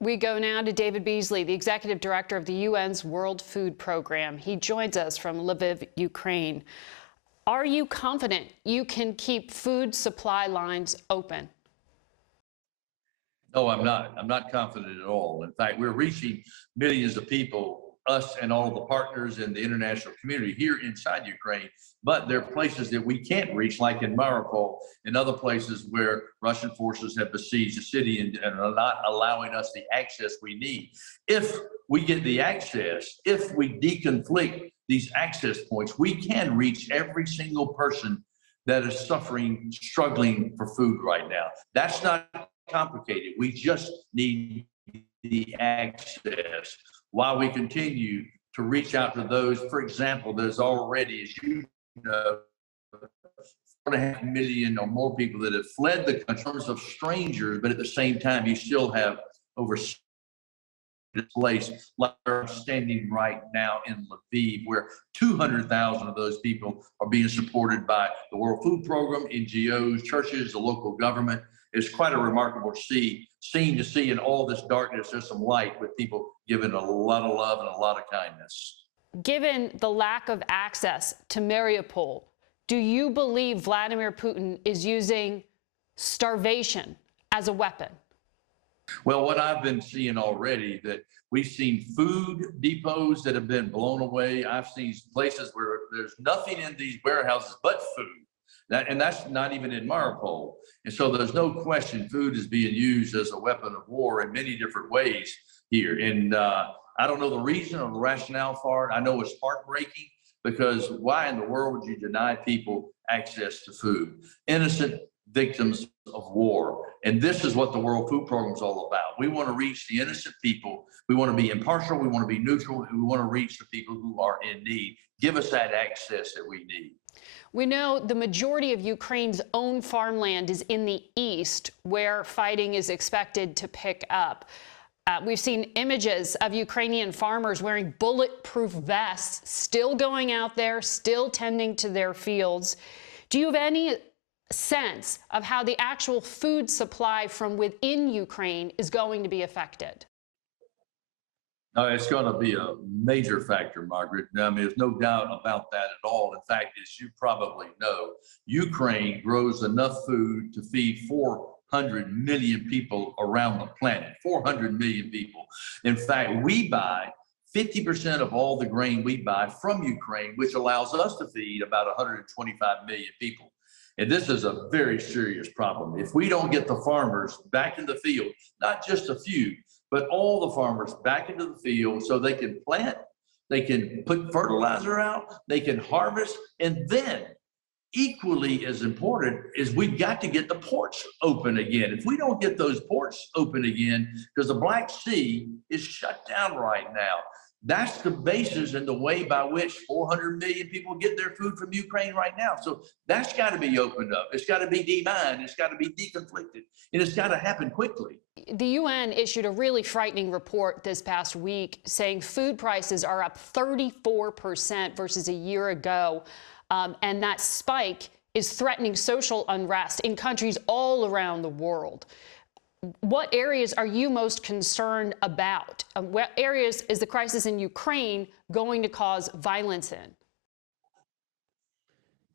We go now to David Beasley, the executive director of the UN's World Food Program. He joins us from Lviv, Ukraine. Are you confident you can keep food supply lines open? No, I'm not. I'm not confident at all. In fact, we're reaching millions of people, us and all the partners in the international community here inside Ukraine. But there are places that we can't reach, like in Mariupol and other places where Russian forces have besieged the city and are not allowing us the access we need. If we get the access, if we deconflict these access points, we can reach every single person that is suffering, struggling for food right now. That's not complicated. We just need the access while we continue to reach out to those. For example, there's already, as you know, 4.5 million or more people that have fled the country in terms of strangers, but at the same time, you still have over place like we're standing right now in Lviv, where 200,000 of those people are being supported by the World Food Program, NGOs, churches, the local government. It's quite a remarkable scene to see in all this darkness. There's some light with people giving a lot of love and a lot of kindness. Given the lack of access to Mariupol, do you believe Vladimir Putin is using starvation as a weapon? Well, what I've been seeing already, that we've seen food depots that have been blown away. I've seen places where there's nothing in these warehouses but food. And that's not even in Mariupol. And so there's no question food is being used as a weapon of war in many different ways here. And I don't know the reason or the rationale for it. I know it's heartbreaking, because why in the world would you deny people access to food? Innocent victims of war. And this is what the World Food Program is all about. We want to reach the innocent people. We want to be impartial. We want to be neutral. And we want to reach the people who are in need. Give us that access that we need. We know the majority of Ukraine's own farmland is in the east, where fighting is expected to pick up. We've seen images of Ukrainian farmers wearing bulletproof vests, still going out there, still tending to their fields. Do you have any sense of how the actual food supply from within Ukraine is going to be affected? It's going to be a major factor, Margaret. I mean, there's no doubt about that at all. In fact, as you probably know, Ukraine grows enough food to feed 400 million people around the planet, 400 million people. In fact, we buy 50% of all the grain we buy from Ukraine, which allows us to feed about 125 million people. And this is a very serious problem. If we don't get the farmers back in the field, not just a few, but all the farmers back into the field so they can plant, they can put fertilizer out, they can harvest, and then equally as important is we've got to get the ports open again. If we don't get those ports open again, because the Black Sea is shut down right now, that's the basis and the way by which 400 million people get their food from Ukraine right now. So that's got to be opened up. It's got to be demined. It's got to be deconflicted. And it's got to happen quickly. The UN issued a really frightening report this past week saying food prices are up 34% versus a year ago. And that spike is threatening social unrest in countries all around the world. What areas are you most concerned about? What areas is the crisis in Ukraine going to cause violence in?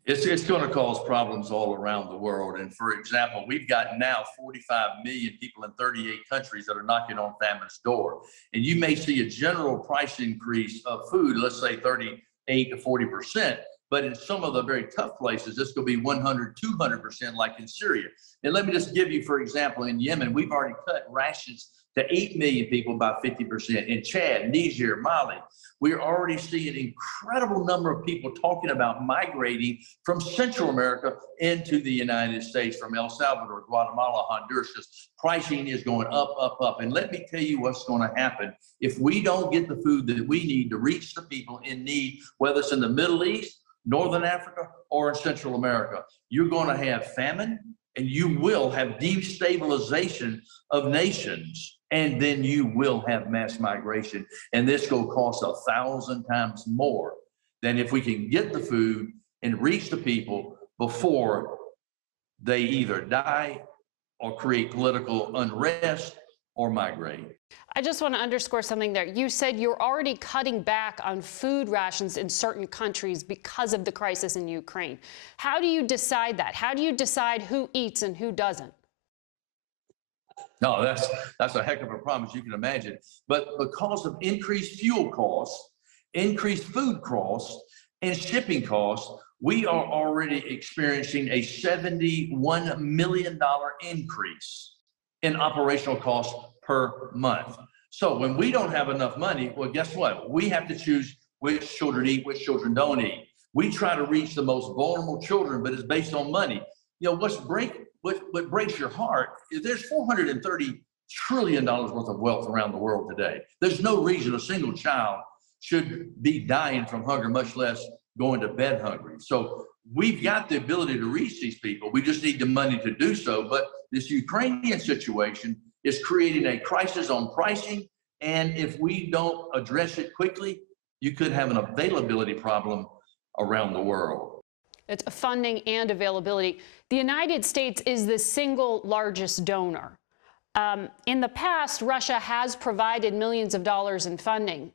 It's going to cause problems all around the world. And for example, we've got now 45 million people in 38 countries that are knocking on famine's door. And you may see a general price increase of food, let's say 38 to 40%. But in some of the very tough places, this could be 100, 200%, like in Syria. And let me just give you, for example, in Yemen, we've already cut rations to 8 million people by 50%. In Chad, Niger, Mali, we're already seeing an incredible number of people talking about migrating from Central America into the United States, from El Salvador, Guatemala, Honduras. Pricing is going up, up, up. And let me tell you what's going to happen if we don't get the food that we need to reach the people in need, whether it's in the Middle East, Northern Africa, or in Central America. You're going to have famine, and you will have destabilization of nations, and then you will have mass migration. And this will cost 1,000 times more than if we can get the food and reach the people before they either die or create political unrest or migrate. I just want to underscore something there. You said you're already cutting back on food rations in certain countries because of the crisis in Ukraine. How do you decide that? How do you decide who eats and who doesn't? No, that's a heck of a problem, as you can imagine. But because of increased fuel costs, increased food costs, and shipping costs, we are already experiencing a $71 million increase in operational costs per month. So when we don't have enough money, well, guess what? We have to choose which children eat, which children don't eat. We try to reach the most vulnerable children, but it's based on money. You know, what breaks your heart is there's $430 trillion worth of wealth around the world today. There's no reason a single child should be dying from hunger, much less going to bed hungry. So we've got the ability to reach these people. We just need the money to do so. But this Ukrainian situation is creating a crisis on pricing. And if we don't address it quickly, you could have an availability problem around the world. It's funding and availability. The United States is the single largest donor. In the past, Russia has provided millions of dollars in funding.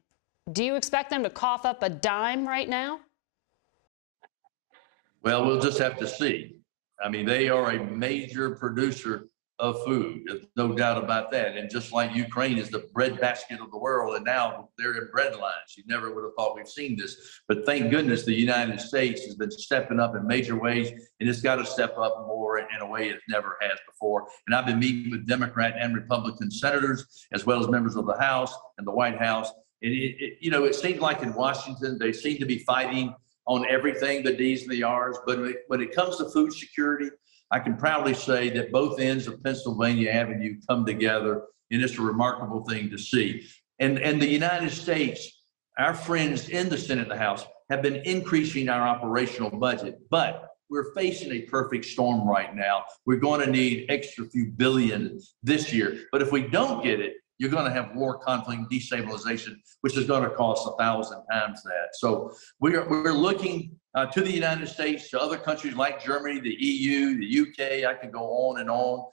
Do you expect them to cough up a dime right now? Well, we'll just have to see. I mean, they are a major producer of food. There's no doubt about that. And just like Ukraine is the breadbasket of the world, and now they're in bread lines. You never would have thought we've seen this. But thank goodness the United States has been stepping up in major ways, and it's got to step up more in a way it never has before. And I've been meeting with Democrat and Republican senators, as well as members of the House and the White House. And it seems like in Washington, they seem to be fighting on everything, the D's and the R's. But when it comes to food security, I can proudly say that both ends of Pennsylvania Avenue come together, and it's a remarkable thing to see. And the United States, our friends in the Senate and the House, have been increasing our operational budget, but we're facing a perfect storm right now. We're going to need extra few billion this year. But if we don't get it, you're going to have war, conflict, and destabilization, which is going to cost 1,000 times that. So we're looking to the United States, to other countries like Germany, the EU, the UK. I could go on and on.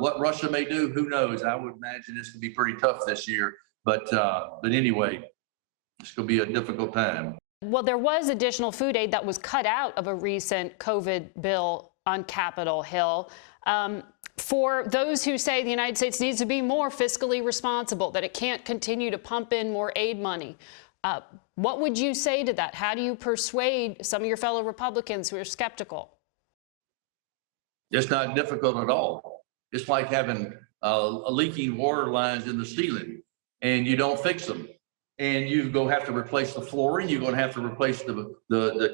What Russia may do, who knows? I would imagine this could be pretty tough this year. But anyway, it's going to be a difficult time. Well, there was additional food aid that was cut out of a recent COVID bill on Capitol Hill. For those who say the United States needs to be more fiscally responsible, that it can't continue to pump in more aid money, what would you say to that? How do you persuade some of your fellow Republicans who are skeptical? It's not difficult at all. It's like having leaking water lines in the ceiling and you don't fix them. And you go have to replace the flooring. You're going to have to replace the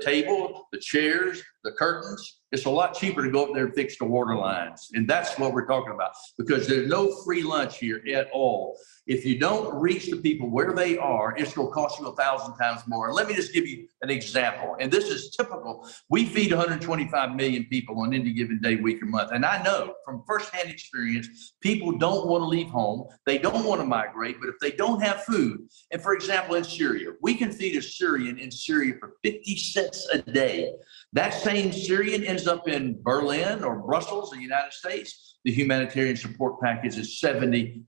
table, the chairs, the curtains. It's a lot cheaper to go up there and fix the water lines. And that's what we're talking about, because there's no free lunch here at all. If you don't reach the people where they are, it's going to cost you 1,000 times more. And let me just give you an example. And this is typical. We feed 125 million people on any given day, week, or month. And I know from firsthand experience, people don't want to leave home. They don't want to migrate. But if they don't have food, and for example, in Syria, we can feed a Syrian in Syria for 50 cents a day. That same Syrian ends up in Berlin or Brussels, the United States. The humanitarian support package is $70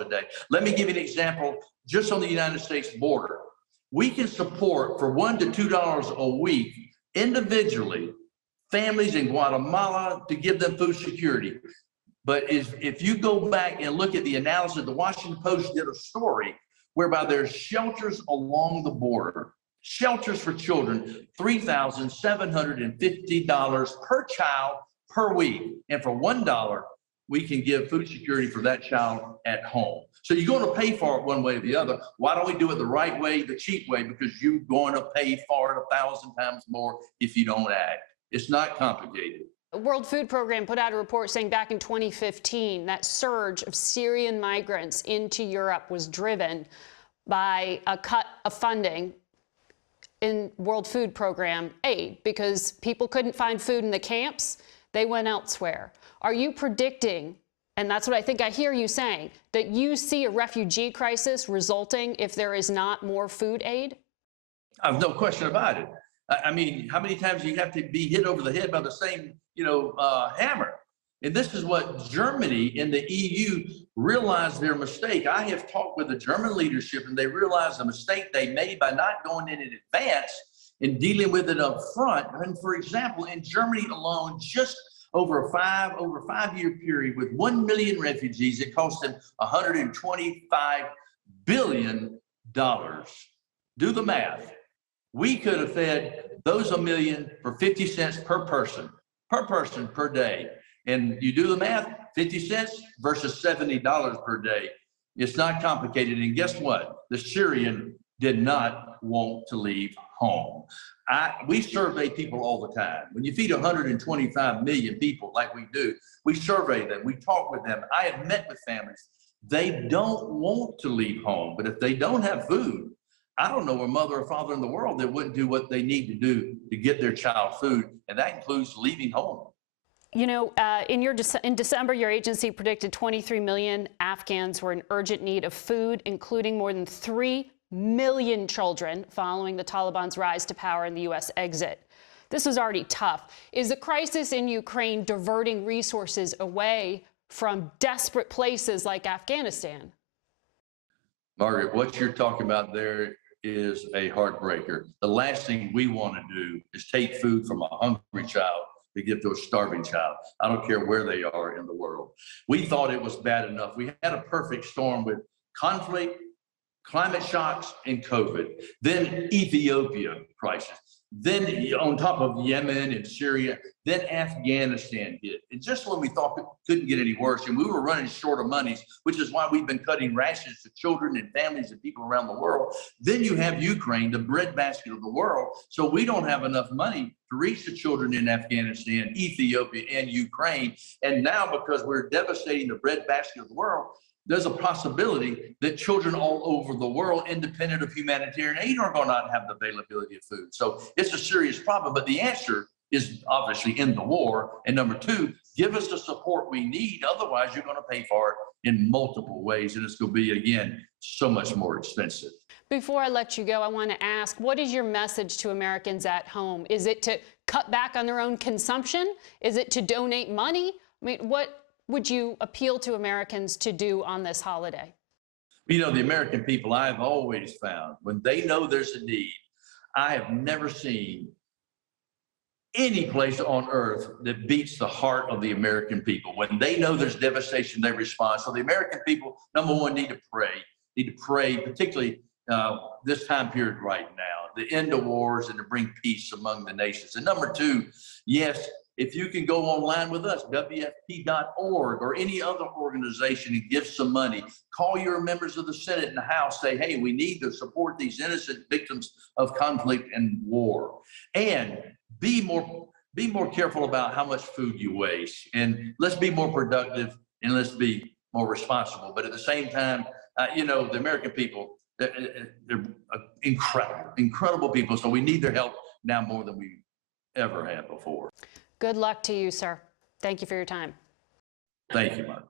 a day. Let me give you an example just on the United States border. We can support for $1 to $2 a week individually families in Guatemala to give them food security. But if you go back and look at the analysis, the Washington Post did a story whereby there's shelters along the border. Shelters for children, $3,750 per child per week. And for $1, we can give food security for that child at home. So you're going to pay for it one way or the other. Why don't we do it the right way, the cheap way? Because you're going to pay for it 1,000 times more if you don't act. It's not complicated. The World Food Program put out a report saying back in 2015 that surge of Syrian migrants into Europe was driven by a cut of funding in World Food Program aid, because people couldn't find food in the camps. They went elsewhere. Are you predicting, and that's what I think I hear you saying, that you see a refugee crisis resulting if there is not more food aid? I have no question about it. I mean, how many times do you have to be hit over the head by the same, hammer? And this is what Germany and the EU realize their mistake. I have talked with the German leadership, and they realize the mistake they made by not going in advance and dealing with it up front. And for example, in Germany alone, just over a 5-year period with 1 million refugees, it cost them $125 billion. Do the math. We could have fed those 1 million for 50 cents per person per day. And you do the math, 50 cents versus $70 per day. It's not complicated. And guess what? The Syrian did not want to leave home. We survey people all the time. When you feed 125 million people like we do, we survey them, we talk with them. I have met with families. They don't want to leave home, but if they don't have food, I don't know a mother or father in the world that wouldn't do what they need to do to get their child food, and that includes leaving home. You know, in December, your agency predicted 23 million Afghans were in urgent need of food, including more than 3 million children following the Taliban's rise to power and the U.S. exit. This was already tough. Is the crisis in Ukraine diverting resources away from desperate places like Afghanistan? Margaret, what you're talking about there is a heartbreaker. The last thing we want to do is take food from a hungry child to give to a starving child. I don't care where they are in the world. We thought it was bad enough. We had a perfect storm with conflict, climate shocks, and COVID. Then Ethiopia crisis. Then on top of Yemen and Syria, then Afghanistan hit. And just when we thought it couldn't get any worse, and we were running short of monies, which is why we've been cutting rations to children and families and people around the world. Then you have Ukraine, the breadbasket of the world. So we don't have enough money to reach the children in Afghanistan, Ethiopia, and Ukraine. And now, because we're devastating the breadbasket of the world, there's a possibility that children all over the world, independent of humanitarian aid, are going to not have the availability of food. So it's a serious problem, but the answer is obviously in the war. And number two, give us the support we need. Otherwise, you're going to pay for it in multiple ways. And it's going to be, again, so much more expensive. Before I let you go, I want to ask, what is your message to Americans at home? Is it to cut back on their own consumption? Is it to donate money? I mean, what would you appeal to Americans to do on this holiday? You know, the American people, I've always found when they know there's a need, I have never seen any place on earth that beats the heart of the American people. When they know there's devastation, they respond. So the American people, number one, need to pray, particularly this time period right now, the end of wars and to bring peace among the nations. And number two, yes, if you can go online with us, WFP.org or any other organization, and give some money, call your members of the Senate and the House, say, hey, we need to support these innocent victims of conflict and war. And be more careful about how much food you waste. And let's be more productive and let's be more responsible. But at the same time, you know, the American people, they're incredible people. So we need their help now more than we ever had before. Good luck to you, sir. Thank you for your time. Thank you, Mark.